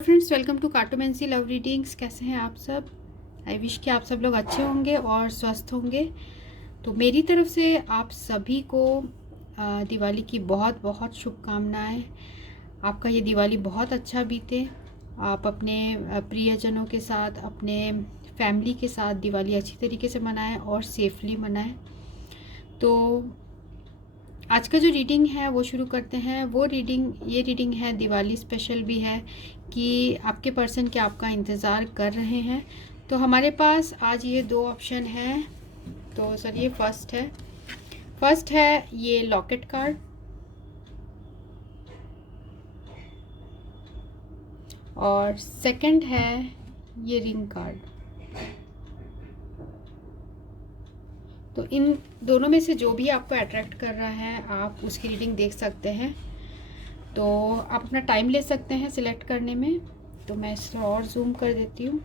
Friends, welcome to cartomancy love readings. कैसे हैं आप सब? आई विश कि आप सब लोग अच्छे होंगे और स्वस्थ होंगे। तो मेरी तरफ से आप सभी को दिवाली की बहुत बहुत शुभकामनाएं। आपका ये दिवाली बहुत अच्छा बीते। आप अपने प्रियजनों के साथ, अपने फैमिली के साथ दिवाली अच्छी तरीके से मनाएं और सेफली मनाएं। तो आज का जो रीडिंग है वो शुरू करते हैं। ये रीडिंग है, दिवाली स्पेशल भी है कि आपके पर्सन क्या आपका इंतज़ार कर रहे हैं। तो हमारे पास आज ये दो ऑप्शन हैं। तो सर, ये फर्स्ट है ये लॉकेट कार्ड, और सेकंड है ये रिंग कार्ड। तो इन दोनों में से जो भी आपको अट्रैक्ट कर रहा है आप उसकी रीडिंग देख सकते हैं। तो आप अपना टाइम ले सकते हैं सिलेक्ट करने में। तो मैं इसे और जूम कर देती हूँ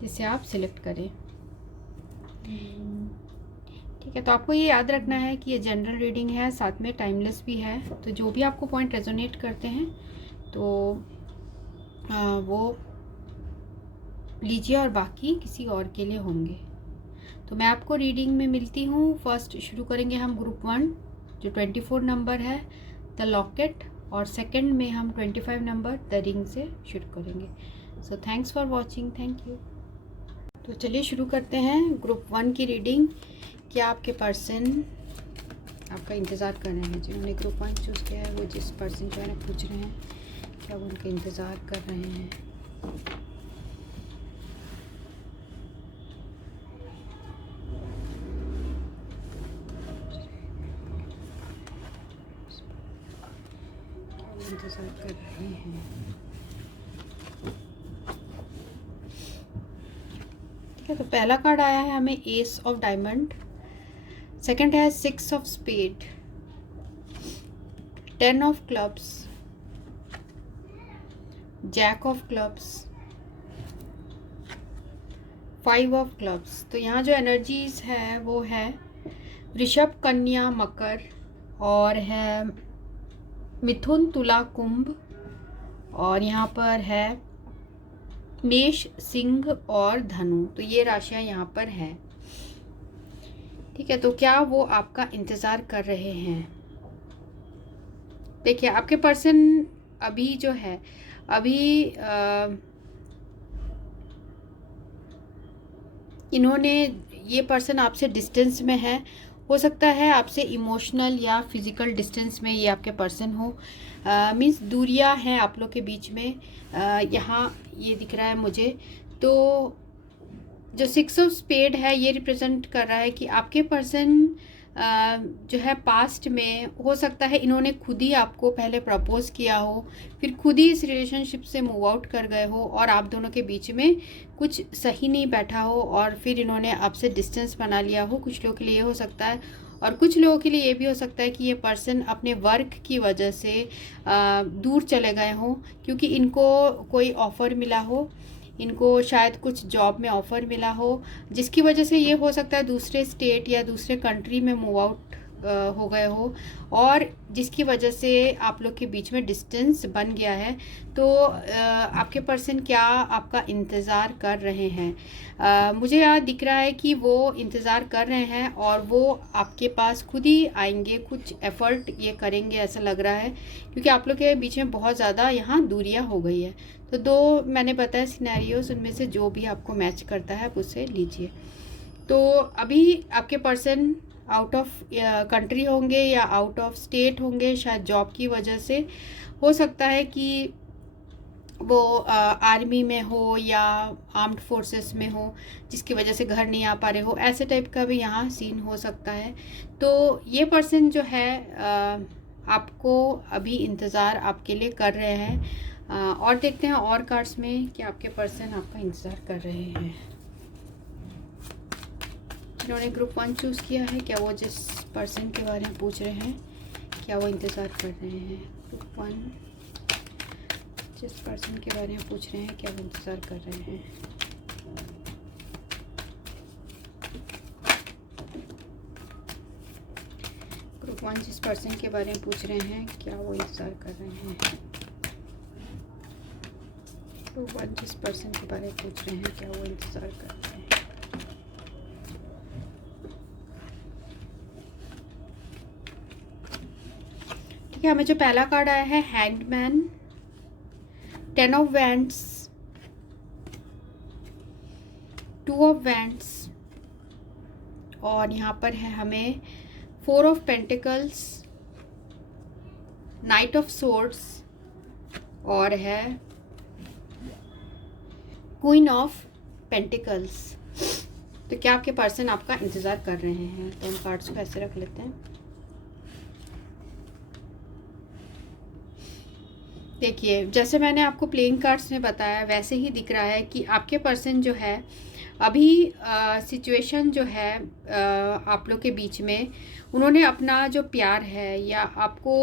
जिससे आप सिलेक्ट करें। ठीक है, तो आपको ये याद रखना है कि ये जनरल रीडिंग है, साथ में टाइमलेस भी है। तो जो भी आपको पॉइंट रेजोनेट करते हैं तो वो लीजिए और बाकी किसी और के लिए होंगे। तो मैं आपको रीडिंग में मिलती हूँ। फर्स्ट शुरू करेंगे हम ग्रुप 1 जो 24 नंबर है, द लॉकेट, और सेकंड में हम 25 नंबर द रिंग से शुरू करेंगे। सो thanks for watching, thank you. तो चलिए शुरू करते हैं ग्रुप 1 की रीडिंग। क्या आपके पर्सन आपका इंतज़ार कर रहे हैं? जिन्होंने ग्रुप 1 चूज़ किया है वो जिस पर्सन जो है ना पूछ रहे हैं, क्या वो उनका इंतज़ार कर रहे हैं? इंतज़ार कर रहे हैं। ठीक है, तो पहला कार्ड आया है हमें एस ऑफ डायमंड, सेकंड है 6 of spade, 10 of clubs, jack of clubs, 5 of clubs. तो यहाँ जो एनर्जीज है वो है वृषभ, कन्या, मकर, और है मिथुन, तुला, कुंभ, और यहाँ पर है मेष, सिंह और धनु। तो ये राशियां यहाँ पर है। ठीक है, तो क्या वो आपका इंतज़ार कर रहे हैं? देखिए, आपके पर्सन अभी जो है इन्होंने, ये पर्सन आपसे डिस्टेंस में है। हो सकता है आपसे इमोशनल या फिजिकल डिस्टेंस में ये आपके पर्सन हो। मीन्स दूरियां हैं आप लोग के बीच में। यहाँ ये दिख रहा है मुझे। तो जो 6 ऑफ स्पेड है ये रिप्रेजेंट कर रहा है कि आपके पर्सन जो है पास्ट में हो सकता है इन्होंने खुद ही आपको पहले प्रपोज किया हो, फिर खुद ही इस रिलेशनशिप से मूव आउट कर गए हो और आप दोनों के बीच में कुछ सही नहीं बैठा हो और फिर इन्होंने आपसे डिस्टेंस बना लिया हो। कुछ लोगों के लिए हो सकता है, और कुछ लोगों के लिए ये भी हो सकता है कि ये पर्सन अपने वर्क की वजह से दूर चले गए हों, क्योंकि इनको कोई ऑफ़र मिला हो, इनको शायद कुछ जॉब में ऑफ़र मिला हो, जिसकी वजह से ये हो सकता है दूसरे स्टेट या दूसरे कंट्री में मूव आउट हो गए हो, और जिसकी वजह से आप लोग के बीच में डिस्टेंस बन गया है। तो आपके पर्सन क्या आपका इंतज़ार कर रहे हैं? मुझे यहाँ दिख रहा है कि वो इंतज़ार कर रहे हैं और वो आपके पास खुद ही आएंगे, कुछ एफ़र्ट ये करेंगे ऐसा लग रहा है, क्योंकि आप लोग के बीच में बहुत ज़्यादा यहाँ दूरियाँ हो गई है। तो दो मैंने बताया सिनेरियोस, उनमें से जो भी आपको मैच करता है आप उसे लीजिए। तो अभी आपके पर्सन आउट ऑफ कंट्री होंगे या आउट ऑफ स्टेट होंगे, शायद जॉब की वजह से। हो सकता है कि वो आर्मी में हो या आर्म्ड फोर्सेस में हो, जिसकी वजह से घर नहीं आ पा रहे हो। ऐसे टाइप का भी यहाँ सीन हो सकता है। तो ये पर्सन जो है आपको अभी इंतज़ार आपके लिए कर रहे हैं। और देखते हैं और कार्ड्स में कि आपके पर्सन आपका इंतज़ार कर रहे हैं। जिन्होंने ग्रुप 1 चूज़ किया है, क्या वो जिस पर्सन के बारे में पूछ रहे हैं क्या वो इंतज़ार कर रहे हैं? ग्रुप 1 जिस पर्सन के बारे में पूछ रहे हैं क्या वो इंतज़ार कर रहे हैं? ग्रुप 1 जिस पर्सन के बारे में पूछ रहे हैं क्या वो इंतज़ार कर रहे हैं? तो वन जिस पर्सन के बारे में पूछ रहे हैं क्या वो इंतज़ार कर रहे हैं। ठीक है, हमें जो पहला कार्ड आया है hanged man, 10 of wands, 2 of wands, और यहाँ पर है हमें 4 of pentacles, night of swords, और है क्वीन ऑफ पेंटिकल्स। तो क्या आपके पर्सन आपका इंतज़ार कर रहे हैं? तो हम कार्ड्स को ऐसे रख लेते हैं। देखिए, जैसे मैंने आपको प्लेइंग कार्ड्स में बताया वैसे ही दिख रहा है कि आपके पर्सन जो है अभी सिचुएशन जो है आप लोग के बीच में, उन्होंने अपना जो प्यार है या आपको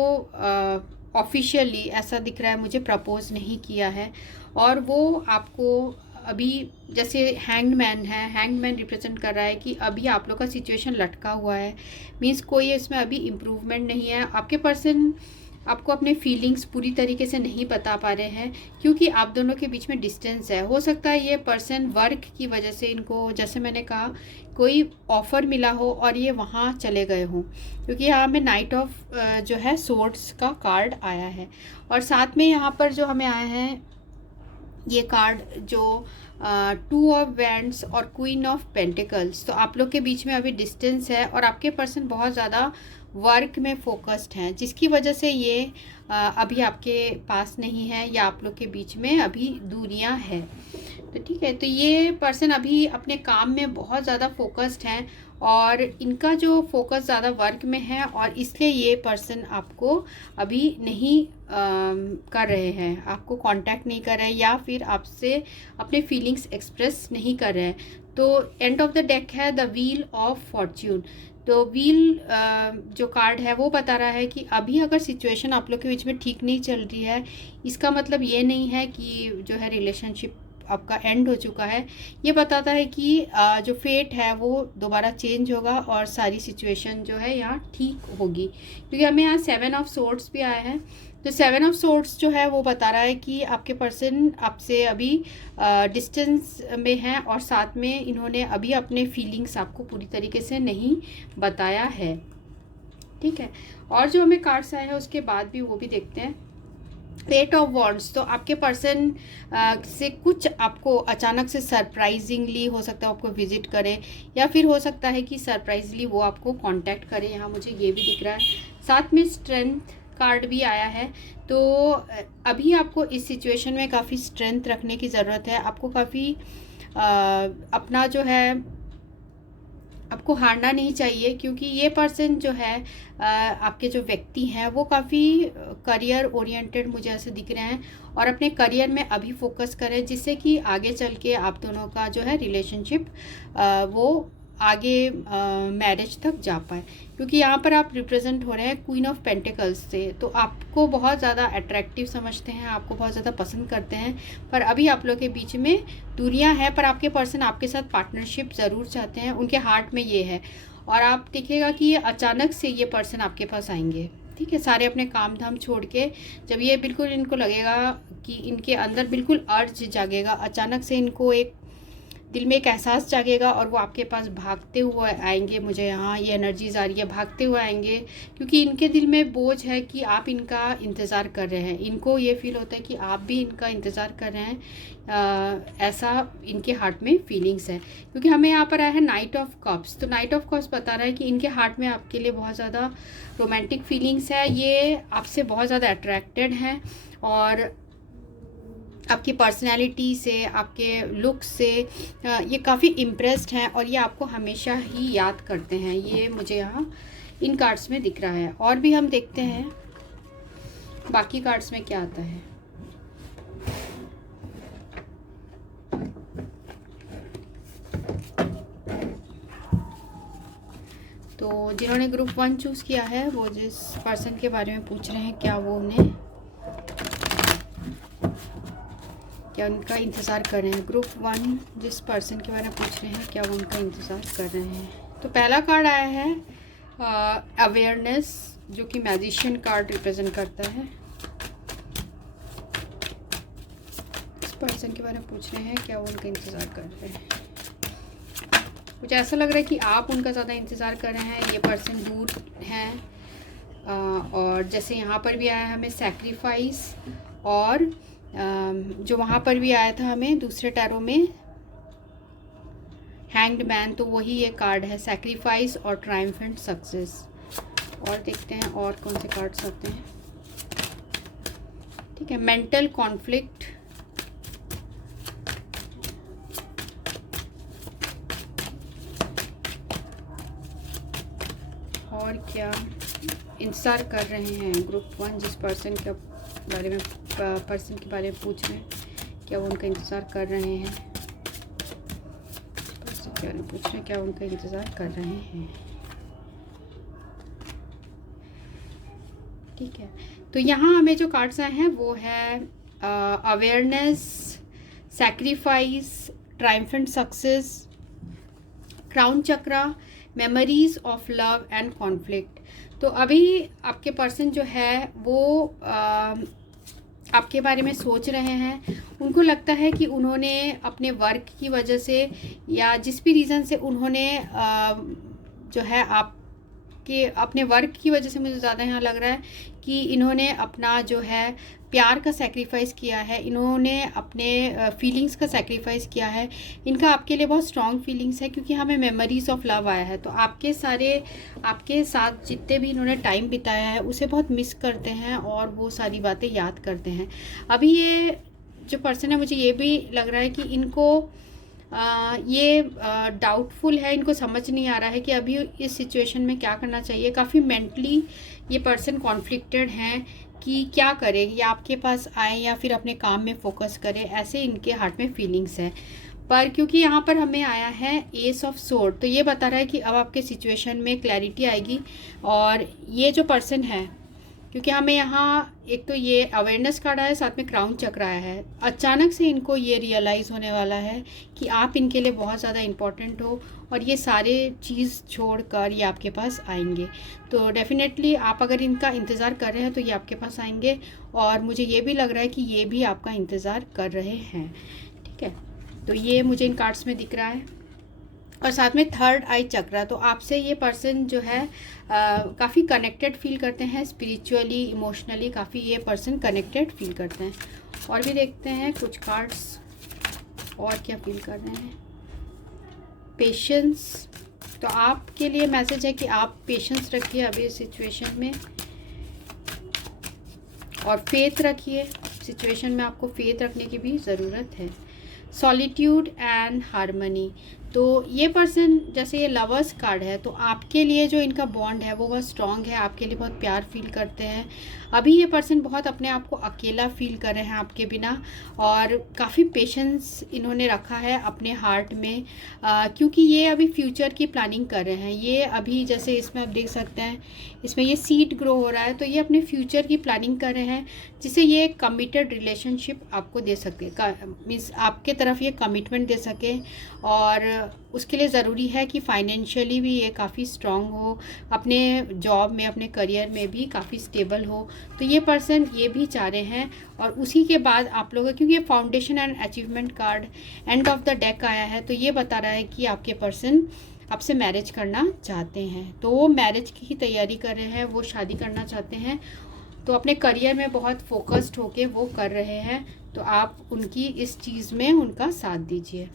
ऑफिशियली ऐसा दिख रहा है मुझे प्रपोज नहीं किया है, और वो आपको अभी, जैसे हैंग्ड मैन है, हैंग्ड मैन रिप्रेजेंट कर रहा है कि अभी आप लोग का सिचुएशन लटका हुआ है, मीन्स कोई इसमें अभी इम्प्रूवमेंट नहीं है। आपके पर्सन आपको अपने फीलिंग्स पूरी तरीके से नहीं बता पा रहे हैं क्योंकि आप दोनों के बीच में डिस्टेंस है। हो सकता है ये पर्सन वर्क की वजह से, इनको जैसे मैंने कहा कोई ऑफ़र मिला हो और ये वहाँ चले गए हों, क्योंकि यहाँ में नाइट ऑफ जो है सोर्ड्स का कार्ड आया है, और साथ में यहाँ पर जो हमें आया है ये कार्ड जो 2 ऑफ वैंड्स और क्वीन ऑफ पेंटिकल्स। तो आप लोग के बीच में अभी डिस्टेंस है और आपके पर्सन बहुत ज़्यादा वर्क में फोकस्ड हैं, जिसकी वजह से ये अभी आपके पास नहीं है या आप लोग के बीच में अभी दूरियां हैं। तो ठीक है, तो ये पर्सन अभी अपने काम में बहुत ज़्यादा फोकस्ड हैं और इनका जो फोकस ज़्यादा वर्क में है, और इसलिए ये पर्सन आपको अभी नहीं कर रहे हैं, आपको कांटेक्ट नहीं कर रहे हैं या फिर आपसे अपने फीलिंग्स एक्सप्रेस नहीं कर रहे हैं। तो एंड ऑफ द डेक है द व्हील ऑफ फॉर्च्यून। तो व्हील जो कार्ड है वो बता रहा है कि अभी अगर सिचुएशन आप लोग के बीच में ठीक नहीं चल रही है, इसका मतलब ये नहीं है कि जो है रिलेशनशिप आपका एंड हो चुका है। ये बताता है कि जो फेट है वो दोबारा चेंज होगा और सारी सिचुएशन जो है यहाँ ठीक होगी, क्योंकि हमें यहाँ 7 ऑफ सोर्ड्स भी आया है। तो 7 ऑफ सोर्ड्स जो है वो बता रहा है कि आपके पर्सन आपसे अभी डिस्टेंस में हैं और साथ में इन्होंने अभी अपने फीलिंग्स आपको पूरी तरीके से नहीं बताया है। ठीक है, और जो हमें कार्ड्स आए हैं उसके बाद भी वो भी देखते हैं। 8 ऑफ वॉन्ड्स, तो आपके पर्सन से कुछ आपको अचानक से सरप्राइजिंगली हो सकता है आपको विजिट करे, या फिर हो सकता है कि सरप्राइजली वो आपको कांटेक्ट करे, यहाँ मुझे ये भी दिख रहा है। साथ में स्ट्रेंथ कार्ड भी आया है। तो अभी आपको इस सिचुएशन में काफ़ी स्ट्रेंथ रखने की ज़रूरत है, आपको काफ़ी अपना जो है आपको हारना नहीं चाहिए, क्योंकि ये पर्सन जो है आपके जो व्यक्ति हैं वो काफ़ी करियर ओरिएंटेड मुझे ऐसे दिख रहे हैं और अपने करियर में अभी फोकस करें, जिससे कि आगे चल के आप दोनों का जो है रिलेशनशिप वो आगे मैरिज तक जा पाए। क्योंकि यहाँ पर आप रिप्रेजेंट हो रहे हैं क्वीन ऑफ पेंटिकल्स से, तो आपको बहुत ज़्यादा अट्रैक्टिव समझते हैं, आपको बहुत ज़्यादा पसंद करते हैं, पर अभी आप लोग के बीच में दूरियां हैं। पर आपके पर्सन आपके साथ पार्टनरशिप ज़रूर चाहते हैं, उनके हार्ट में ये है, और आप देखिएगा कि ये अचानक से ये पर्सन आपके पास आएंगे। ठीक है, सारे अपने काम धाम छोड़ के, जब ये बिल्कुल इनको लगेगा कि इनके अंदर बिल्कुल अर्ज जागेगा, अचानक से इनको एक दिल में एक एहसास जागेगा और वो आपके पास भागते हुए आएंगे। मुझे यहाँ ये एनर्जीज आ रही है, भागते हुए आएंगे, क्योंकि इनके दिल में बोझ है कि आप इनका इंतज़ार कर रहे हैं। इनको ये फील होता है कि आप भी इनका इंतज़ार कर रहे हैं, ऐसा इनके हार्ट में फीलिंग्स है। क्योंकि हमें यहाँ पर आया है नाइट ऑफ कप्स। तो नाइट ऑफ कप्स बता रहा है कि इनके हार्ट में आपके लिए बहुत ज़्यादा रोमांटिक फीलिंग्स है, ये आपसे बहुत ज़्यादा अट्रैक्टेड हैं और आपकी पर्सनैलिटी से, आपके लुक से ये काफ़ी इम्प्रेस्ड हैं और ये आपको हमेशा ही याद करते हैं। ये मुझे यहाँ इन कार्ड्स में दिख रहा है। और भी हम देखते हैं बाकी कार्ड्स में क्या आता है। तो जिन्होंने ग्रुप 1 चूज़ किया है, वो जिस पर्सन के बारे में पूछ रहे हैं, क्या वो उन्हें, क्या उनका इंतज़ार कर रहे हैं। ग्रुप 1 जिस पर्सन के बारे में पूछ रहे हैं, क्या वो उनका इंतज़ार कर रहे हैं। तो पहला कार्ड आया है अवेयरनेस, जो कि मैजिशियन कार्ड रिप्रेजेंट करता है। इस पर्सन के बारे में पूछ रहे हैं, क्या वो उनका इंतज़ार कर रहे हैं। कुछ ऐसा लग रहा है कि आप उनका ज़्यादा इंतज़ार कर रहे हैं, ये पर्सन दूर हैं। और जैसे यहाँ पर भी आया हमें सैक्रिफाइस, और जो वहाँ पर भी आया था हमें दूसरे टैरो में हैंग्ड मैन, तो वही ये कार्ड है, सैक्रिफाइस और ट्रायम्फेंट सक्सेस। और देखते हैं और कौन से कार्ड्स आते हैं। ठीक है, मेंटल कॉन्फ्लिक्ट, और क्या इंतज़ार कर रहे हैं ग्रुप 1, जिस पर्सन के बारे में पूछ रहे हैं, क्या वो उनका इंतज़ार कर रहे हैं। पर्सन के बारे में पूछ रहे हैं, क्या उनका इंतज़ार कर रहे हैं। ठीक है, तो यहाँ हमें जो कार्ड्स आए हैं वो है awareness, sacrifice, triumphant success, crown chakra, memories of love and conflict. तो अभी आपके पर्सन जो है वो आपके बारे में सोच रहे हैं। उनको लगता है कि उन्होंने अपने वर्क की वजह से या जिस भी रीज़न से उन्होंने जो है आपके अपने वर्क की वजह से, मुझे ज़्यादा यहाँ लग रहा है कि इन्होंने अपना जो है प्यार का सैक्रिफाइस किया है, इन्होंने अपने फीलिंग्स का सैक्रिफाइस किया है। इनका आपके लिए बहुत स्ट्रॉन्ग फीलिंग्स है, क्योंकि हमें मेमोरीज ऑफ लव आया है। तो आपके साथ जितने भी इन्होंने टाइम बिताया है उसे बहुत मिस करते हैं और वो सारी बातें याद करते हैं। अभी ये जो पर्सन है, मुझे ये भी लग रहा है कि इनको ये डाउटफुल है, इनको समझ नहीं आ रहा है कि अभी इस सिचुएशन में क्या करना चाहिए। काफ़ी मेंटली ये पर्सन कॉन्फ्लिक्टेड हैं कि क्या करे, या आपके पास आए या फिर अपने काम में फोकस करें, ऐसे इनके हार्ट में फीलिंग्स है। पर क्योंकि यहाँ पर हमें आया है एस ऑफ सोर्ड, तो ये बता रहा है कि अब आपके सिचुएशन में क्लैरिटी आएगी। और ये जो पर्सन है, क्योंकि हमें यहाँ एक तो ये अवेयरनेस कार्ड आया है, साथ में क्राउन चक्र आया है, अचानक से इनको ये रियलाइज़ होने वाला है कि आप इनके लिए बहुत ज़्यादा इम्पॉर्टेंट हो, और ये सारे चीज़ छोड़कर ये आपके पास आएंगे। तो डेफिनेटली आप अगर इनका इंतज़ार कर रहे हैं तो ये आपके पास आएंगे, और मुझे ये भी लग रहा है कि ये भी आपका इंतज़ार कर रहे हैं। ठीक है, तो ये मुझे इन कार्ड्स में दिख रहा है। और साथ में थर्ड आई चक्रा, तो आपसे ये पर्सन जो है काफ़ी कनेक्टेड फील करते हैं, स्पिरिचुअली, इमोशनली काफ़ी ये पर्सन कनेक्टेड फील करते हैं। और भी देखते हैं कुछ कार्ड्स और क्या फील कर रहे हैं। पेशेंस, तो आपके लिए मैसेज है कि आप पेशेंस रखिए अभी इस सिचुएशन में, और फेथ रखिए। सिचुएशन में आपको फेथ रखने की भी ज़रूरत है। सॉलिट्यूड एंड हार्मनी, तो ये पर्सन, जैसे ये लवर्स कार्ड है, तो आपके लिए जो इनका बॉन्ड है वो बहुत स्ट्रॉन्ग है, आपके लिए बहुत प्यार फील करते हैं। अभी ये पर्सन बहुत अपने आप को अकेला फील कर रहे हैं आपके बिना, और काफ़ी पेशेंस इन्होंने रखा है अपने हार्ट में, क्योंकि ये अभी फ्यूचर की प्लानिंग कर रहे हैं। ये अभी जैसे इसमें आप देख सकते हैं, इसमें ये सीड ग्रो हो रहा है, तो ये अपने फ्यूचर की प्लानिंग कर रहे हैं, जिससे ये एक कमिटेड रिलेशनशिप आपको दे सके, मीन्स आपके तरफ ये कमिटमेंट दे सके। और उसके लिए ज़रूरी है कि फाइनेंशियली भी ये काफ़ी स्ट्रॉन्ग हो, अपने जॉब में, अपने करियर में भी काफ़ी स्टेबल हो। तो ये पर्सन ये भी चाह रहे हैं। और उसी के बाद आप लोग, क्योंकि ये foundation and achievement card and of the deck आया है, तो ये बता रहा है कि आपके पर्सन आपसे मैरिज करना चाहते हैं। तो वो मैरिज की ही तैयारी कर रहे हैं, वो शादी करना चाहते हैं, तो अपने करियर में बहुत फोकस्ड होके वो कर रहे हैं। तो आप उनकी इस चीज़ में उनका साथ दीजिए,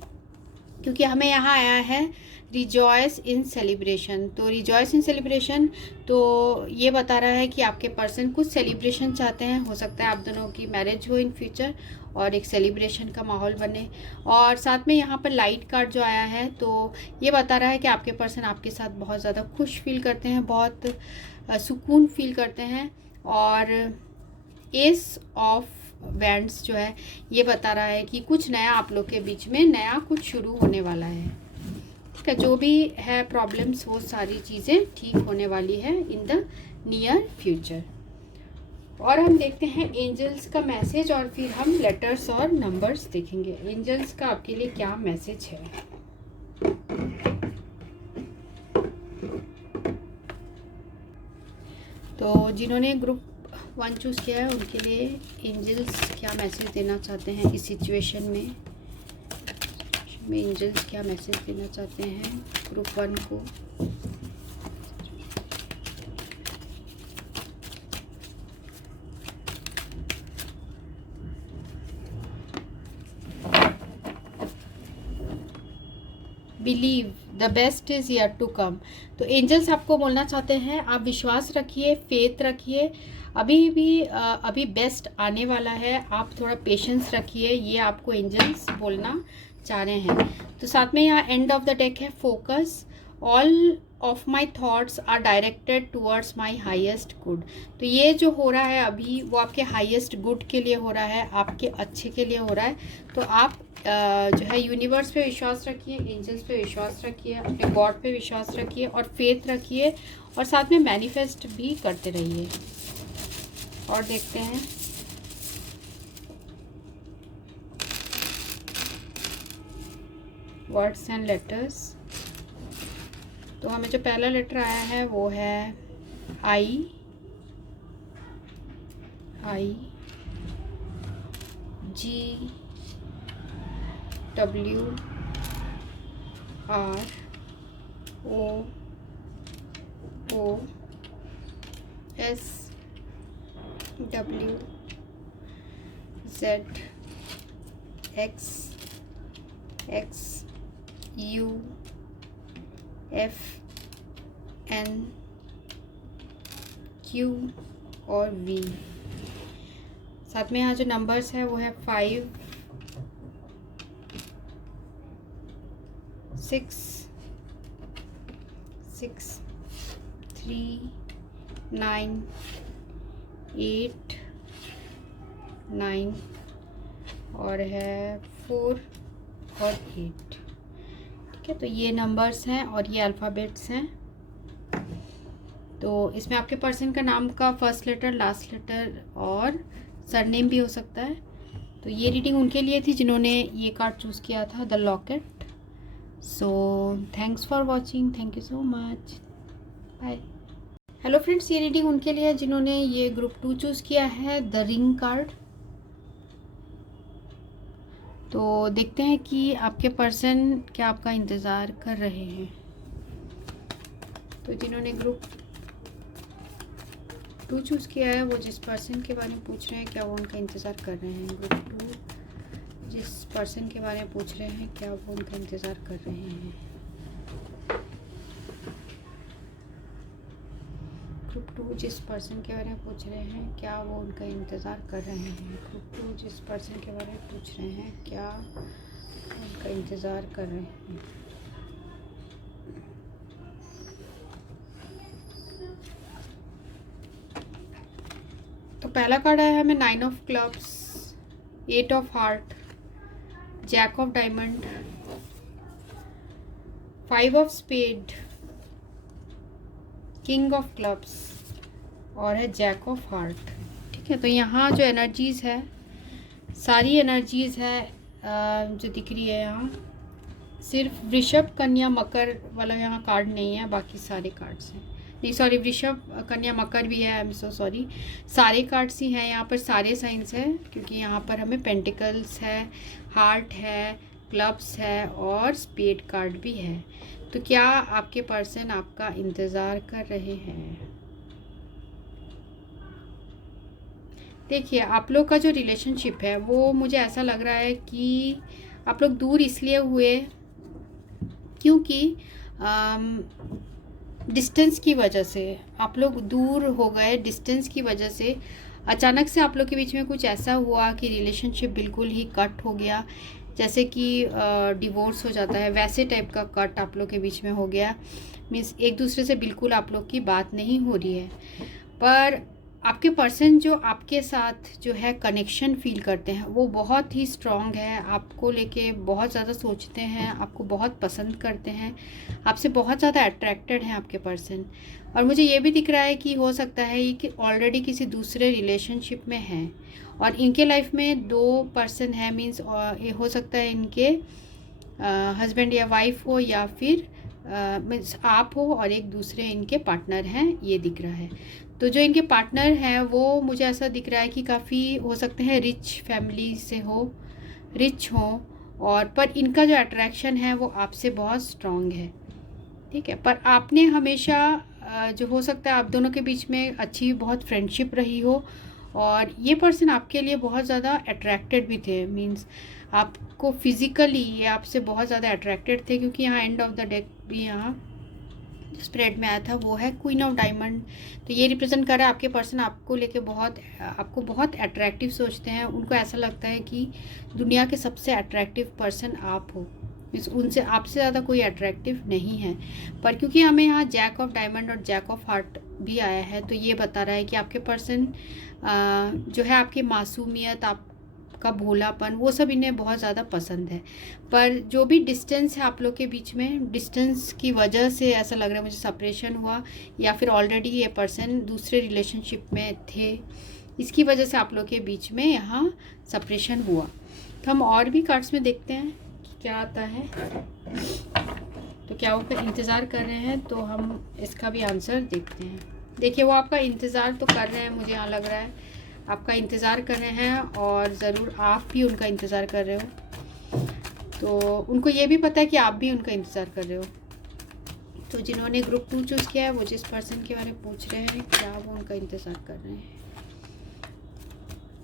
क्योंकि हमें यहाँ आया है रिजॉयस इन सेलिब्रेशन। तो रिजॉयस इन सेलिब्रेशन, तो ये बता रहा है कि आपके पर्सन कुछ सेलिब्रेशन चाहते हैं। हो सकता है आप दोनों की मैरिज हो इन फ्यूचर और एक सेलिब्रेशन का माहौल बने। और साथ में यहाँ पर लाइट कार्ड जो आया है, तो ये बता रहा है कि आपके पर्सन आपके साथ बहुत ज़्यादा खुश फील करते हैं, बहुत सुकून फील करते हैं। और एस ऑफ वैंड्स जो है, ये बता रहा है कि कुछ नया आप लोग के बीच में, नया कुछ शुरू होने वाला है। ठीक है, जो भी है प्रॉब्लम्स, वो सारी चीज़ें ठीक होने वाली है इन द नियर फ्यूचर। और हम देखते हैं एंजल्स का मैसेज, और फिर हम लेटर्स और नंबर्स देखेंगे। एंजल्स का आपके लिए क्या मैसेज है। तो जिन्होंने ग्रुप वन चूज़ किया है, उनके लिए एंजल्स क्या मैसेज देना चाहते हैं इस सिचुएशन में एंजल्स क्या मैसेज देना चाहते हैं ग्रुप 1 को। Believe the best is yet to come. तो एंजल्स आपको बोलना चाहते हैं आप विश्वास रखिए, फेथ रखिए, अभी बेस्ट आने वाला है, आप थोड़ा पेशेंस रखिए, ये आपको एंजल्स बोलना चाह रहे हैं। तो साथ में यहाँ एंड ऑफ द डेक है focus, all of my thoughts are directed towards my highest good. तो ये जो हो रहा है अभी वो आपके हाइएस्ट गुड के लिए हो रहा है, आपके अच्छे के लिए हो रहा है। तो आप जो है यूनिवर्स पे विश्वास रखिए, एंजल्स पे विश्वास रखिए, अपने गॉड पे विश्वास रखिए और फेथ रखिए, और साथ में मैनिफेस्ट भी करते रहिए। और देखते हैं वर्ड्स एंड लेटर्स। तो हमें जो पहला लेटर आया है वो है I G W R O S W Z X U F N Q और वी। साथ में यहाँ जो नंबर्स है वो है 5 6 3 9 8 9 और है 4 और 8। ठीक है, तो ये नंबर्स हैं और ये अल्फ़ाबेट्स हैं। तो इसमें आपके पर्सन का नाम का फर्स्ट लेटर, लास्ट लेटर और सरनेम भी हो सकता है। तो ये रीडिंग उनके लिए थी जिन्होंने ये कार्ड चूज़ किया था, the locket. So thanks for watching, thank you so much, bye. Hello friends, ये रीडिंग उनके लिए जिन्होंने ये ग्रुप 2 चूज़ किया है, द रिंग कार्ड। तो देखते हैं कि आपके पर्सन क्या आपका इंतज़ार कर रहे हैं। तो जिन्होंने ग्रुप 2 चूज़ किया है वो जिस पर्सन के बारे में पूछ रहे हैं क्या वो उनका इंतज़ार कर रहे हैं। ग्रुप 2 जिस पर्सन के बारे में पूछ रहे हैं क्या वो उनका इंतज़ार कर रहे हैं। ग्रुप 2 जिस पर्सन के बारे में पूछ रहे हैं क्या वो उनका इंतज़ार कर रहे हैं। ग्रुप 2 जिस पर्सन के बारे में पूछ रहे हैं क्या उनका इंतज़ार कर रहे हैं। तो पहला कार्ड आया है हमें 9 of clubs, 8 of heart, jack of diamond, 5 of spade, king of clubs और है जैक ऑफ हार्ट। ठीक है, तो यहाँ जो एनर्जीज़ है सारी एनर्जीज़ है जो दिख रही है यहाँ, सिर्फ वृषभ कन्या मकर वाला यहाँ कार्ड नहीं है, बाकी सारे कार्ड्स हैं। नहीं सॉरी, वृषभ कन्या मकर भी है, आई एम सो सॉरी, सारे कार्ड्स ही हैं यहाँ पर, सारे साइंस हैं, क्योंकि यहाँ पर हमें पेंटिकल्स है, हार्ट है, क्लब्स है और स्पेड कार्ड भी है। तो क्या आपके पर्सन आपका इंतज़ार कर रहे हैं। देखिए, आप लोग का जो रिलेशनशिप है वो मुझे ऐसा लग रहा है कि आप लोग दूर इसलिए हुए क्योंकि डिस्टेंस की वजह से आप लोग दूर हो गए। डिस्टेंस की वजह से अचानक से आप लोग के बीच में कुछ ऐसा हुआ कि रिलेशनशिप बिल्कुल ही कट हो गया, जैसे कि डिवोर्स हो जाता है वैसे टाइप का कट आप लोग के बीच में हो गया। मीन्स एक दूसरे से बिल्कुल आप लोग की बात नहीं हो रही है। पर आपके पर्सन जो आपके साथ जो है कनेक्शन फील करते हैं वो बहुत ही स्ट्रॉन्ग है, आपको लेके बहुत ज़्यादा सोचते हैं, आपको बहुत पसंद करते हैं, आपसे बहुत ज़्यादा अट्रैक्टेड हैं आपके पर्सन। और मुझे ये भी दिख रहा है कि हो सकता है ये कि ऑलरेडी किसी दूसरे रिलेशनशिप में हैं और इनके लाइफ में 2 पर्सन है, मीन्स हो सकता है इनके हस्बैंड या वाइफ हो या फिर मीन्स आप हो और एक दूसरे इनके पार्टनर हैं, ये दिख रहा है। तो जो इनके पार्टनर हैं वो मुझे ऐसा दिख रहा है कि काफ़ी हो सकते हैं रिच फैमिली से हो, रिच हो, और पर इनका जो अट्रैक्शन है वो आपसे बहुत स्ट्रॉन्ग है, ठीक है। पर आपने हमेशा जो हो सकता है आप दोनों के बीच में अच्छी बहुत फ्रेंडशिप रही हो, और ये पर्सन आपके लिए बहुत ज़्यादा अट्रैक्टेड भी थे, मींस आपको फिज़िकली ये आपसे बहुत ज़्यादा अट्रैक्टेड थे, क्योंकि यहाँ एंड ऑफ द डेक भी यहाँ जो स्प्रेड में आया था वो है क्वीन ऑफ डायमंड। तो ये रिप्रेजेंट कर रहा है आपके पर्सन आपको लेके आपको बहुत अट्रैक्टिव सोचते हैं। उनको ऐसा लगता है कि दुनिया के सबसे अट्रैक्टिव पर्सन आप हो, उनसे आपसे ज़्यादा कोई अट्रैक्टिव नहीं है। पर क्योंकि हमें यहाँ जैक ऑफ डायमंड और जैक ऑफ हार्ट भी आया है, तो ये बता रहा है कि आपके पर्सन जो है आपकी मासूमियत, आपका भोलापन, वो सब इन्हें बहुत ज़्यादा पसंद है। पर जो भी डिस्टेंस है आप लोग के बीच में, डिस्टेंस की वजह से ऐसा लग रहा है मुझे सेपरेशन हुआ, या फिर ऑलरेडी ये पर्सन दूसरे रिलेशनशिप में थे, इसकी वजह से आप लोग के बीच में यहाँ सेपरेशन हुआ। तो हम और भी कार्ड्स में देखते हैं कि क्या आता है। तो क्या वो इंतज़ार कर रहे हैं, तो हम इसका भी आंसर देखते हैं। देखिए वो आपका इंतज़ार तो कर रहे हैं, मुझे यहाँ लग रहा है आपका इंतज़ार कर रहे हैं, और ज़रूर आप भी उनका इंतज़ार कर रहे हो। तो उनको ये भी पता है कि आप भी उनका इंतज़ार कर रहे हो। तो जिन्होंने ग्रुप 2 चूज़ किया है वो जिस पर्सन के बारे में पूछ रहे हैं, क्या वो उनका इंतज़ार कर रहे हैं।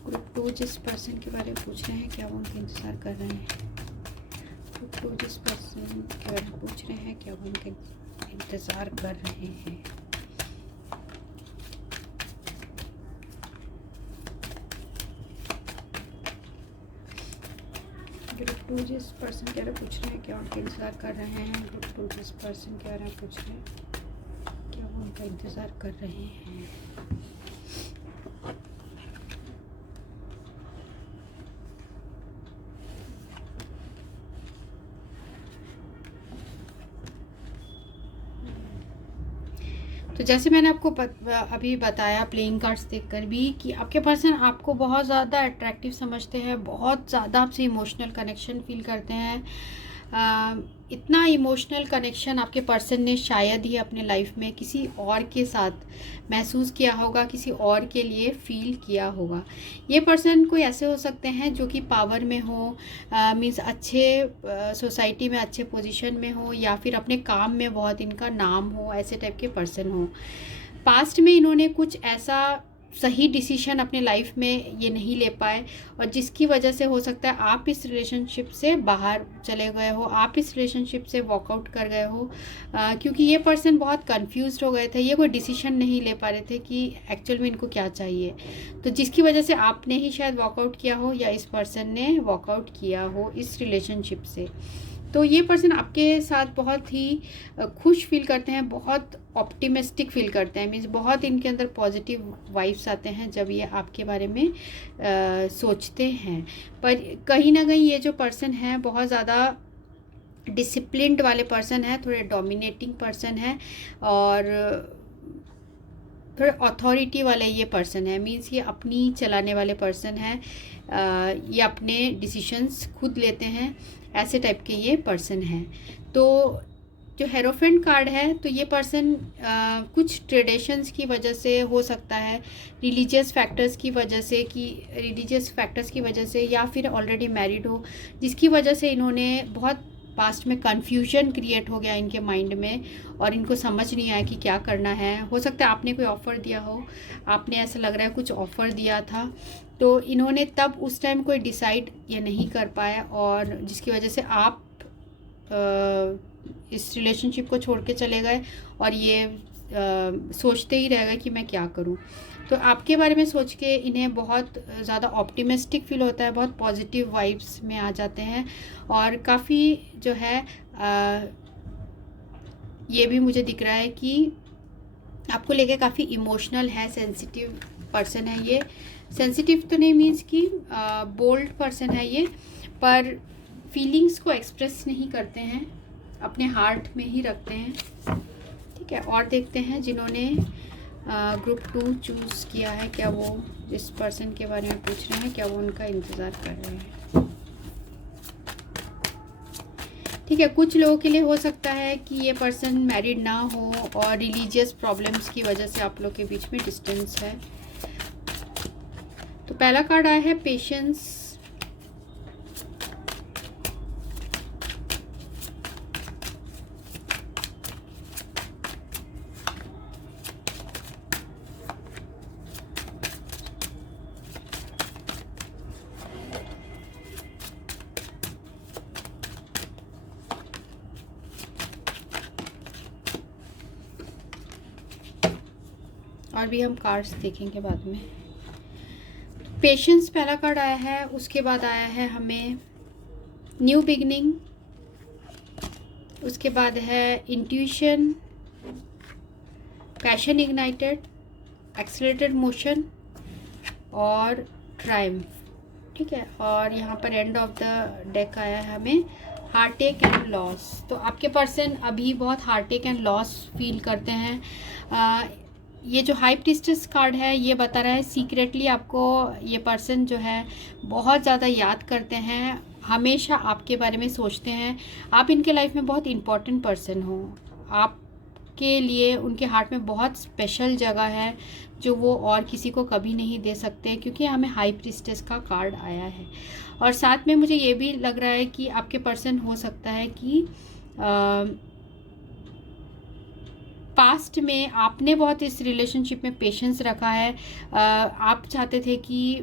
ग्रुप 2 जिस पर्सन के बारे में पूछ रहे हैं, क्या वो उनका इंतज़ार कर रहे हैं। ग्रुप 2 जिस पर्सन के बारे में पूछ रहे हैं, क्या वो उनका इंतज़ार कर रहे हैं। ग्रुप 2 जिस पर्सन के बारे में पूछ रहे हैं, क्या उनका इंतज़ार कर रहे हैं। ग्रुप 2 जिस पर्सन के बारे में पूछ रहे हैं, क्या वो उनका इंतज़ार कर रहे हैं। तो जैसे मैंने आपको अभी बताया प्लेइंग कार्ड्स देखकर भी कि आपके पर्सन आपको बहुत ज़्यादा अट्रैक्टिव समझते हैं, बहुत ज़्यादा आपसे इमोशनल कनेक्शन फील करते हैं। इतना इमोशनल कनेक्शन आपके पर्सन ने शायद ही अपने लाइफ में किसी और के साथ महसूस किया होगा, किसी और के लिए फील किया होगा। ये पर्सन कोई ऐसे हो सकते हैं जो कि पावर में हो, मीन्स अच्छे सोसाइटी में अच्छे पोजीशन में हो, या फिर अपने काम में बहुत इनका नाम हो, ऐसे टाइप के पर्सन हो। पास्ट में इन्होंने कुछ ऐसा सही डिसीजन अपने लाइफ में ये नहीं ले पाए, और जिसकी वजह से हो सकता है आप इस रिलेशनशिप से बाहर चले गए हो, आप इस रिलेशनशिप से वॉकआउट कर गए हो, क्योंकि ये पर्सन बहुत कंफ्यूज्ड हो गए थे। ये कोई डिसीजन नहीं ले पा रहे थे कि एक्चुअल में इनको क्या चाहिए। तो जिसकी वजह से आपने ही शायद वॉकआउट किया हो, या इस पर्सन ने वॉकआउट किया हो इस रिलेशनशिप से। तो ये पर्सन आपके साथ बहुत ही खुश फील करते हैं, बहुत ऑप्टिमिस्टिक फील करते हैं, मीन्स बहुत इनके अंदर पॉजिटिव वाइब्स आते हैं जब ये आपके बारे में सोचते हैं। पर कहीं ना कहीं ये जो पर्सन है बहुत ज़्यादा डिसिप्लिन्ड वाले पर्सन है, थोड़े डोमिनेटिंग पर्सन है, और थोड़े अथॉरिटी वाले ये पर्सन है, मीन्स ये अपनी चलाने वाले पर्सन है, ये अपने डिसीशंस खुद लेते हैं, ऐसे टाइप के ये पर्सन हैं। तो जो हेरोफेंट कार्ड है, तो ये पर्सन कुछ ट्रेडिशंस की वजह से हो सकता है, रिलीजियस फैक्टर्स की वजह से, या फिर ऑलरेडी मैरिड हो, जिसकी वजह से इन्होंने बहुत पास्ट में कन्फ्यूजन क्रिएट हो गया इनके माइंड में, और इनको समझ नहीं आया कि क्या करना है। हो सकता है आपने कोई ऑफ़र दिया हो, आपने ऐसा लग रहा है कुछ ऑफ़र दिया था, तो इन्होंने तब उस टाइम कोई डिसाइड ये नहीं कर पाया, और जिसकी वजह से आप इस रिलेशनशिप को छोड़ के चले गए, और ये सोचते ही रह गए कि मैं क्या करूं। तो आपके बारे में सोच के इन्हें बहुत ज़्यादा ऑप्टिमिस्टिक फील होता है, बहुत पॉजिटिव वाइब्स में आ जाते हैं, और काफ़ी जो है ये भी मुझे दिख रहा है कि आपको लेके काफ़ी इमोशनल है, सेंसिटिव पर्सन है ये। सेंसिटिव तो नहीं मीन्स कि बोल्ड पर्सन है ये, पर फीलिंग्स को एक्सप्रेस नहीं करते हैं, अपने हार्ट में ही रखते हैं, ठीक है। और देखते हैं जिन्होंने ग्रुप 2 चूज़ किया है, क्या वो जिस पर्सन के बारे में पूछ रहे हैं, क्या वो उनका इंतज़ार कर रहे हैं। ठीक है, कुछ लोगों के लिए हो सकता है कि ये पर्सन मैरिड ना हो और रिलीजियस प्रॉब्लम्स की वजह से आप लोग के बीच में डिस्टेंस है। तो पहला कार्ड आया है पेशेंस, और भी हम कार्ड्स देखेंगे बाद में। पेशेंस पहला कार्ड आया है, उसके बाद आया है हमें न्यू बिगनिंग, उसके बाद है intuition, passion ignited, accelerated motion और ट्रायम्फ। ठीक है, और यहाँ पर एंड ऑफ द डेक आया है हमें हार्टेक एंड लॉस। तो आपके पर्सन अभी बहुत हार्टेक एंड लॉस फील करते हैं। ये जो हाई प्रीस्टेस कार्ड है ये बता रहा है सीक्रेटली आपको ये पर्सन जो है बहुत ज़्यादा याद करते हैं, हमेशा आपके बारे में सोचते हैं। आप इनके लाइफ में बहुत इम्पॉर्टेंट पर्सन हो, आपके लिए उनके हार्ट में बहुत स्पेशल जगह है जो वो और किसी को कभी नहीं दे सकते, क्योंकि हमें हाई प्रीस्टेस का कार्ड आया है। और साथ में मुझे ये भी लग रहा है कि आपके पर्सन हो सकता है कि पास्ट में आपने बहुत इस रिलेशनशिप में पेशेंस रखा है। आप चाहते थे कि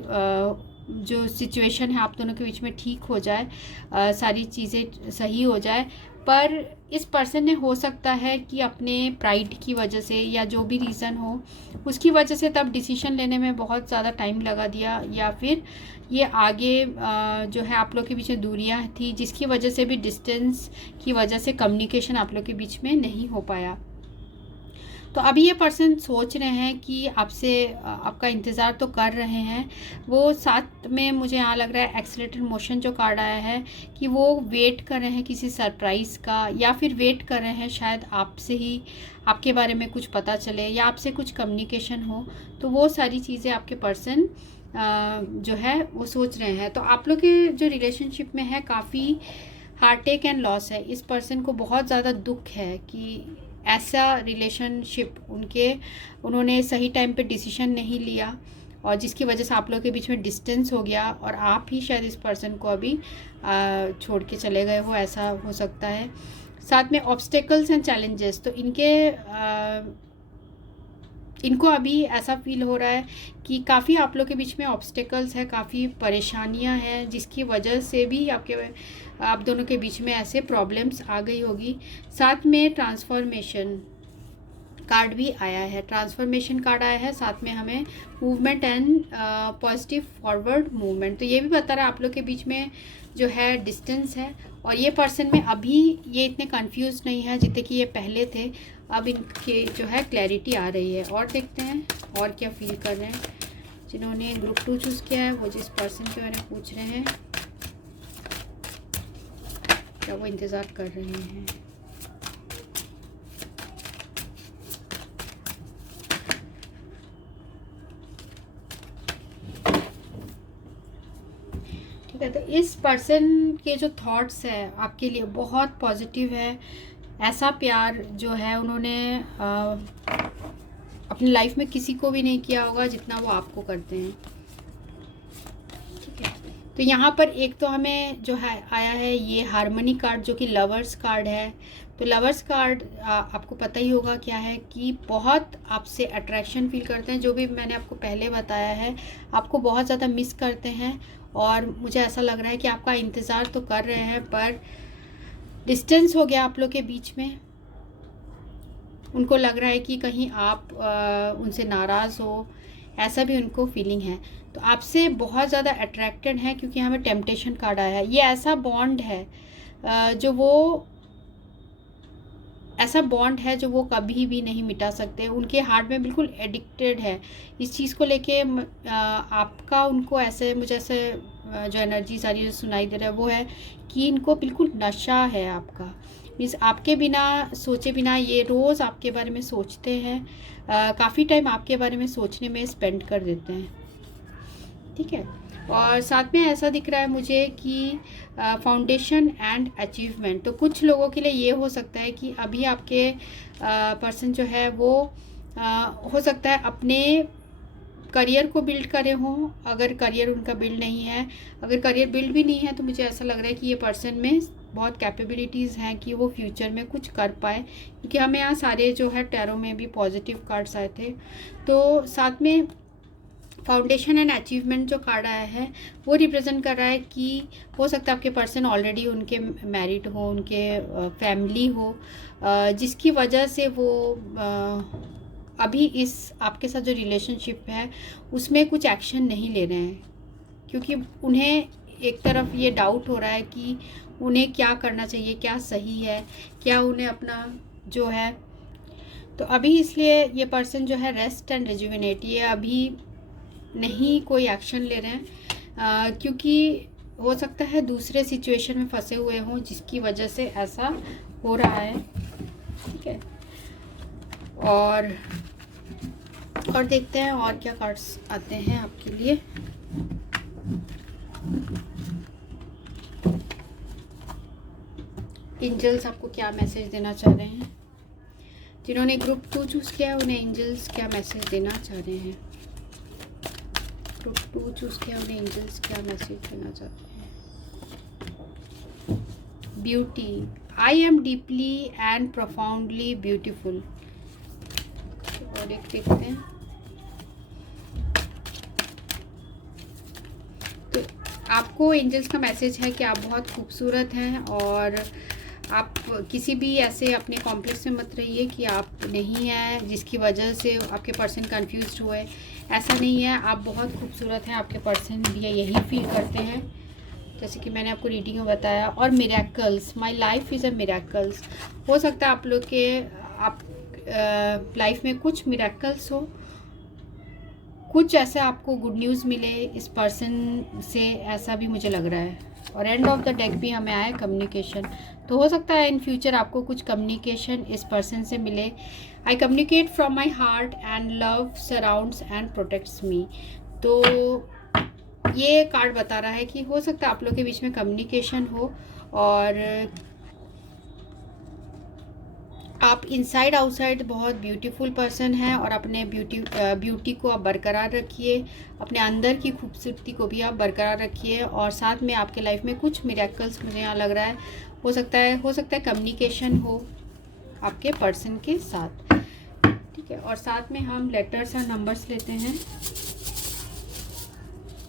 जो सिचुएशन है आप दोनों के बीच में ठीक हो जाए, सारी चीज़ें सही हो जाए, पर इस पर्सन ने हो सकता है कि अपने प्राइड की वजह से या जो भी रीज़न हो उसकी वजह से तब डिसीजन लेने में बहुत ज़्यादा टाइम लगा दिया, या फिर ये आगे जो है आप लोग के बीच में दूरियां थी जिसकी वजह से भी डिस्टेंस की वजह से कम्युनिकेशन आप लोग के बीच में नहीं हो पाया। तो अभी ये पर्सन सोच रहे हैं कि आपसे आपका इंतज़ार तो कर रहे हैं वो, साथ में मुझे यहाँ लग रहा है एक्सेलरेटेड मोशन जो कार्ड आया है कि वो वेट कर रहे हैं किसी सरप्राइज़ का, या फिर वेट कर रहे हैं शायद आपसे ही आपके बारे में कुछ पता चले या आपसे कुछ कम्युनिकेशन हो। तो वो सारी चीज़ें आपके पर्सन जो है वो सोच रहे हैं। तो आप लोग के जो रिलेशनशिप में है काफ़ी हार्टेक एंड लॉस है। इस पर्सन को बहुत ज़्यादा दुख है कि ऐसा रिलेशनशिप उन्होंने सही टाइम पे डिसीजन नहीं लिया और जिसकी वजह से आप लोगों के बीच में डिस्टेंस हो गया और आप ही शायद इस पर्सन को अभी छोड़ के चले गए हो, ऐसा हो सकता है। साथ में ऑब्स्टेकल्स एंड चैलेंजेस, तो इनको अभी ऐसा फील हो रहा है कि काफ़ी आप लोग के बीच में ऑब्स्टेकल्स है, काफ़ी परेशानियां हैं जिसकी वजह से भी आप दोनों के बीच में ऐसे प्रॉब्लम्स आ गई होगी। साथ में ट्रांसफॉर्मेशन कार्ड भी आया है, ट्रांसफॉर्मेशन कार्ड आया है, साथ में हमें movement and positive forward movement. तो ये भी बता रहा है आप लोग के बीच में जो है डिस्टेंस है और ये पर्सन में अभी ये इतने कंफ्यूज नहीं है जितने कि ये पहले थे। अब इनके जो है क्लैरिटी आ रही है। और देखते हैं और क्या फील कर रहे हैं जिन्होंने ग्रुप 2 चूज़ किया है, वो जिस पर्सन के बारे में पूछ रहे हैं क्या वो इंतज़ार कर रहे हैं। ठीक है, तो इस पर्सन के जो थॉट्स है आपके लिए बहुत पॉजिटिव है। ऐसा प्यार जो है उन्होंने अपनी लाइफ में किसी को भी नहीं किया होगा जितना वो आपको करते हैं। ठीक है, तो यहाँ पर एक तो हमें जो है आया है ये हार्मनी कार्ड जो कि लवर्स कार्ड है। तो लवर्स कार्ड आपको पता ही होगा क्या है कि बहुत आपसे अट्रैक्शन फील करते हैं, जो भी मैंने आपको पहले बताया है, आपको बहुत ज़्यादा मिस करते हैं और मुझे ऐसा लग रहा है कि आपका इंतज़ार तो कर रहे हैं पर डिस्टेंस हो गया आप लोग के बीच में। उनको लग रहा है कि कहीं आप उनसे नाराज़ हो, ऐसा भी उनको फीलिंग है। तो आपसे बहुत ज़्यादा अट्रैक्टेड है क्योंकि हमें टेम्पटेशन कार्ड आया है। ये ऐसा बॉन्ड है जो वो कभी भी नहीं मिटा सकते। उनके हार्ट में बिल्कुल एडिक्टेड है इस चीज़ को लेके। आपका उनको ऐसे मुझे ऐसे जो एनर्जी सारी सुनाई दे रहा है वो है कि इनको बिल्कुल नशा है आपका। मीन्स आपके बिना सोचे बिना ये रोज़ आपके बारे में सोचते हैं, काफ़ी टाइम आपके बारे में सोचने में स्पेंड कर देते हैं। ठीक है, और साथ में ऐसा दिख रहा है मुझे कि फाउंडेशन एंड अचीवमेंट। तो कुछ लोगों के लिए ये हो सकता है कि अभी आपके पर्सन जो है वो हो सकता है अपने करियर को बिल्ड करे हों। अगर करियर उनका बिल्ड नहीं है, अगर करियर बिल्ड भी नहीं है, तो मुझे ऐसा लग रहा है कि ये पर्सन में बहुत कैपेबिलिटीज़ हैं कि वो फ्यूचर में कुछ कर पाए, क्योंकि हमें यहाँ सारे जो है टैरो में भी पॉजिटिव कार्ड्स आए थे। तो साथ में फाउंडेशन एंड अचीवमेंट जो कार्ड आया है वो रिप्रेजेंट कर रहा है कि हो सकता है आपके पर्सन ऑलरेडी उनके मैरिड हो, उनके फैमिली हो, जिसकी वजह से वो अभी इस आपके साथ जो रिलेशनशिप है उसमें कुछ एक्शन नहीं ले रहे हैं, क्योंकि उन्हें एक तरफ ये डाउट हो रहा है कि उन्हें क्या करना चाहिए, क्या सही है, क्या उन्हें अपना जो है। तो अभी इसलिए ये पर्सन जो है रेस्ट एंड रिजुविनेट, ये अभी नहीं कोई एक्शन ले रहे हैं, क्योंकि हो सकता है दूसरे सिचुएशन में फंसे हुए हों जिसकी वजह से ऐसा हो रहा है। ठीक है, और देखते हैं और क्या कार्ड्स आते हैं आपके लिए। एंजल्स आपको क्या मैसेज देना चाह रहे हैं? जिन्होंने ग्रुप 2 चूज़ किया है उन्हें एंजल्स क्या मैसेज देना चाह रहे हैं? ग्रुप 2 चूज़ किया, उन्हें एंजल्स क्या मैसेज देना चाहते हैं? Beauty, I am deeply and profoundly beautiful. और एक देखते हैं, तो आपको एंजल्स का मैसेज है कि आप बहुत खूबसूरत हैं और आप किसी भी ऐसे अपने कॉम्प्लेक्स में मत रहिए कि आप नहीं हैं, जिसकी वजह से आपके पर्सन कंफ्यूज्ड हुए। ऐसा नहीं है, आप बहुत खूबसूरत हैं, आपके पर्सन भी यही फील करते हैं जैसे कि मैंने आपको रीडिंग में बताया। और miracles, my life is a miracles, हो सकता है आप लोग के लाइफ में कुछ मिरेकल्स हो, कुछ ऐसा आपको गुड न्यूज़ मिले इस पर्सन से, ऐसा भी मुझे लग रहा है। और एंड ऑफ द डेक भी हमें आया कम्युनिकेशन, तो हो सकता है इन फ्यूचर आपको कुछ कम्युनिकेशन इस पर्सन से मिले। I communicate from my heart and love surrounds and protects me. तो ये कार्ड बता रहा है कि हो सकता है आप लोग के बीच में कम्युनिकेशन हो और आप इनसाइड आउटसाइड बहुत ब्यूटीफुल पर्सन हैं और अपने ब्यूटी को आप बरकरार रखिए, अपने अंदर की खूबसूरती को भी आप बरकरार रखिए। और साथ में आपके लाइफ में कुछ मिरेकल्स मुझे यहाँ लग रहा है, हो सकता है कम्युनिकेशन हो आपके पर्सन के साथ। ठीक है, और साथ में हम लेटर्स और नंबर्स लेते हैं।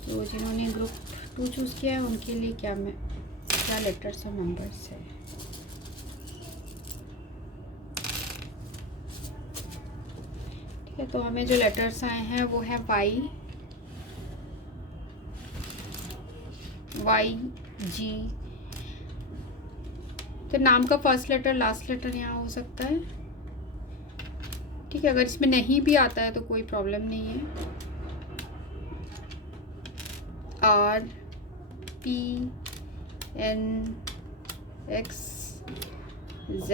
तो जिन्होंने ग्रुप 2 चूज़ किया है उनके लिए क्या लेटर्स और नंबर्स है? तो हमें जो लेटर्स आए हैं वो है वाई जी। तो नाम का फर्स्ट लेटर लास्ट लेटर यहाँ हो सकता है। ठीक है, अगर इसमें नहीं भी आता है तो कोई प्रॉब्लम नहीं है। R P N X Z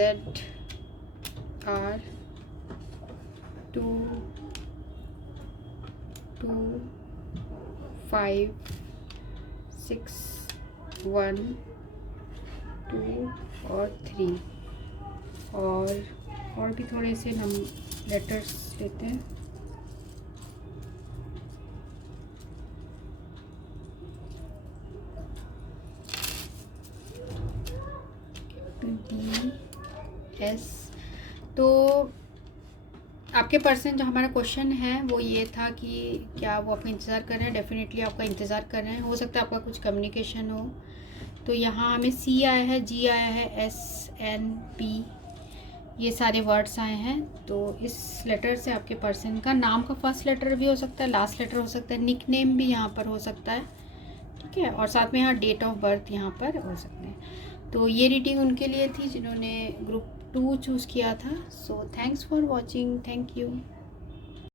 R 2 2 5 6 1 2 और 3 और भी थोड़े से लेटर्स लेते हैं। D-S। तो आपके पर्सन, जो हमारा क्वेश्चन है वो ये था कि क्या वो आपका इंतज़ार कर रहे हैं? डेफिनेटली आपका इंतज़ार कर रहे हैं। हो सकता है आपका कुछ कम्युनिकेशन हो। तो यहाँ हमें C आया है, G आया है, S N P, ये सारे वर्ड्स आए हैं। तो इस लेटर से आपके पर्सन का नाम का फर्स्ट लेटर भी हो सकता है, लास्ट लेटर हो सकता है, निक नेम भी यहाँ पर हो सकता है। ठीक है, और साथ में यहाँ डेट ऑफ बर्थ यहाँ पर हो सकते हैं। तो ये रीडिंग उनके लिए थी जिन्होंने ग्रुप 2 चूज़ किया था। सो thanks for watching, thank you.